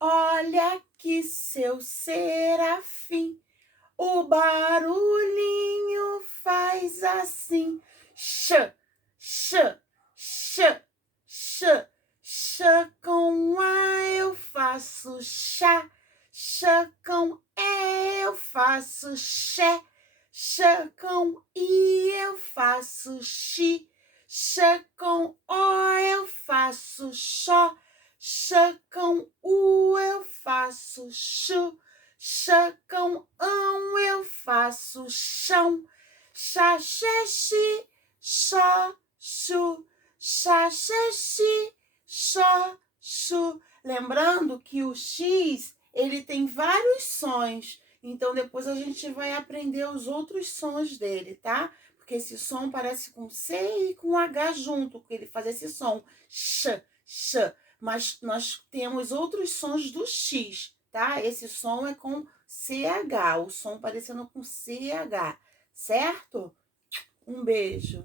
olha que seu serafim, o barulhinho faz assim. X, x, x, x, x com A eu faço chá, x com E eu faço xé, x com I eu faço xi, x com O eu faço xó, x com U eu faço chu, x com ão eu faço chão, xá, xé, xi, xó, chu, xá, xé, xi, xó, chu. Lembrando que o X, ele tem vários sons, então depois a gente vai aprender os outros sons dele, tá? Porque esse som parece com C e com H junto, que ele faz esse som, x, x. Mas nós temos outros sons do X, tá? Esse som é com CH, o som parecendo com CH, certo? Um beijo.